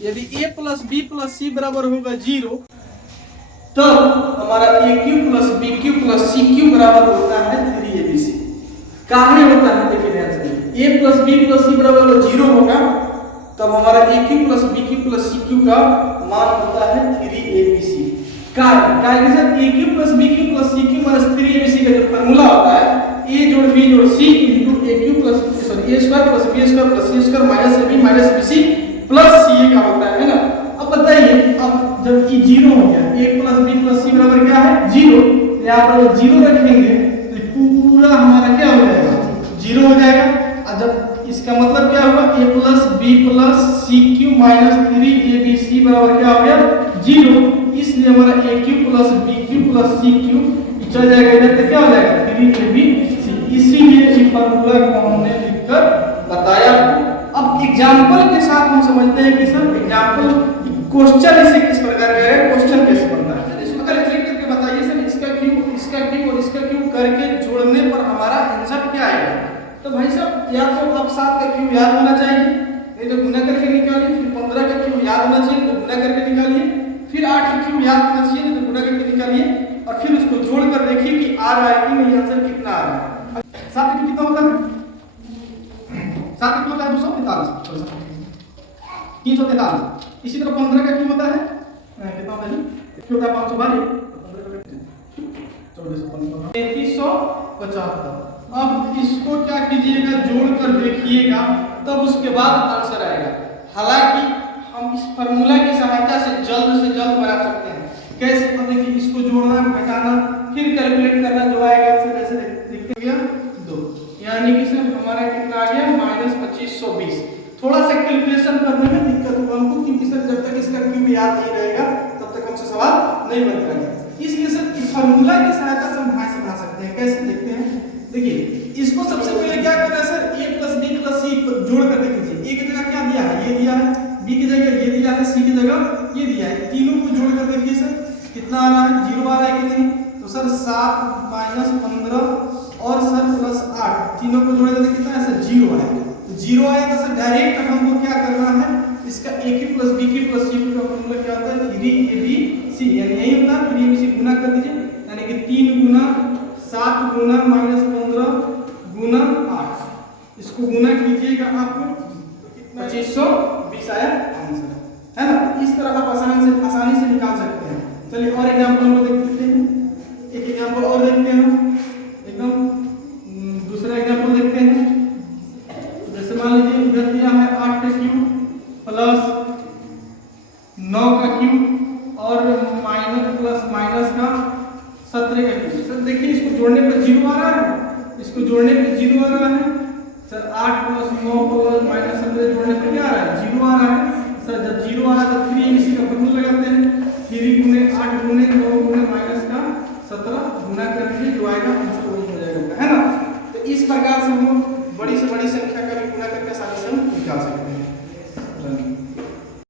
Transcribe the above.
यदि a plus b plus c बराबर होगा 0 तो हमारा a cube plus b cube plus c cube बराबर होता है 3abc। काहे होता है देखिए ध्यान से, a plus b plus c बराबर 0 होगा तब हमारा a cube plus b cube plus c cube का मान होता है 3abc। काहे के साथ a cube plus b cube plus c cube minus 3abc का जो फार्मूला होता है a जोड़ b जोड़ c into a cube plus sorry a square plus b square plus c square minus ab minus bc plus ca का होता है ना। अब बताइए, अब जब कि 0 हो गया a plus b plus c बराबर क्या है 0, यहाँ पर 0 रखेंगे तो पूरा हमारा क्या हो जाएगा 0 हो जाएगा। और जब इसका मतलब क्या होगा a plus b plus c cube minus 3abc बराबर क्या हो गया 0, इसलिए हमारा a cube plus b cube plus c cube चल जाएगा इधर तो क्या हो जाएगा 3abc। इसीलिए इस फार्मूला को हमने लिखकर बताया। अब एग्जांपल के साथ हम समझते हैं कि सर एग्जांपल क्वेश्चन इसे किस प्रकार का है, क्वेश्चन कैसे बनता है। इसको कैलकुलेट करके बताइए सर, इसका क्यूब और इसका क्यूब करके जोड़ने पर हमारा आंसर क्या आएगा। तो भाई साहब या तो आप 7 का क्यूब याद होना चाहिए, नहीं तो गुना करके निकालिए, फिर 15 का क्यूब याद होना चाहिए तो गुना करके निकालिए, फिर 8 का क्यूब याद होना चाहिए नहीं तो गुना करके निकालिए, और फिर उसको जोड़कर देखिए कि आ रहा है कि नहीं, आंसर कितना आ रहा है। 7 का कितना होता है 7 का होता है 243, 343। इसी तरह 15 का क्यों होता है कितना होता है क्यों होता है 512, 3375। अब इसको क्या कीजिएगा जोड़कर देखिएगा तब उसके बाद आंसर आएगा। हालांकि हम इस फार्मूला की सहायता से जल्द बना सकते हैं। कैसे, तो देखिए इसको जोड़ना घटाना फिर कैलकुलेट करना, जो आएगा आंसर कैसे देखते हैं 2, यानी कि सर हमारा कितना आ गया -2520। थोड़ा सा कैलकुलेशन करने में दिक्कत होगा हमको, क्योंकि सर जब तक इसका क्यूब याद नहीं रहेगा तब तक हमसे सवाल नहीं बन पाएगा। इसलिए सर इस फार्मूला की सहायता से हम भाई से बना सकते हैं। कैसे देखते हैं, देखिए इसको सबसे पहले क्या करना है sir, a plus b plus c जोड़ कर देख लीजिए। a की जगह क्या दिया है, ये दिया है, b की जगह ये दिया है, c की जगह ये दिया है। तीनों को जोड़ कर देखिए सर कितना आ रहा है 0 आ रहा है कि नहीं। तो सर 7 माइनस 15 और सर प्लस 8 तीनों को जोड़े तो कितना है सर 0 आएगा। तो 0 आया तो सर डायरेक्ट हमको क्या करना है, इसका a cube plus b cube plus c cube का फॉर्मूला क्या होता है 3abc, यानी यही होता है 3abc गुना कर दीजिए, यानी कि 3 गुना 7 गुना माइनस 15 गुना 8, इसको गुना कीजिएगा आप 2520 आया आंसर, है ना। इस तरह आप आसानी से निकाल सकते हैं। चलिए और एग्जांपल हम देखते हैं, एक एग्जांपल और देखते हैं, एकदम दूसरा एग्जांपल देखते हैं। जैसे मान लीजिए इधर दिया है 8 का क्यूब प्लस 9 का क्यूब और माइनस प्लस माइनस का 17 का क्यूब। सर देखिए इसको जोड़ने पर 0 आ रहा है, इसको जोड़ने पर 0 आ रहा है सर। 8 प्लस 9 प्लस माइनस 17 जोड़ने पर क्या आ रहा है 0 आ रहा है सर। जब 0 आ रहा है तो 3abc का फॉर्मूला लगाते हैं, 3 गुने 8 गुने 9 गुने माइनस का 17 गुना करके जो आएगा आंसर वही हो जाएगा, है ना। तो इस प्रकार से हम बड़ी से बड़ी संख्या का भी गुना करके आसानी से हम निकाल सकते हैं।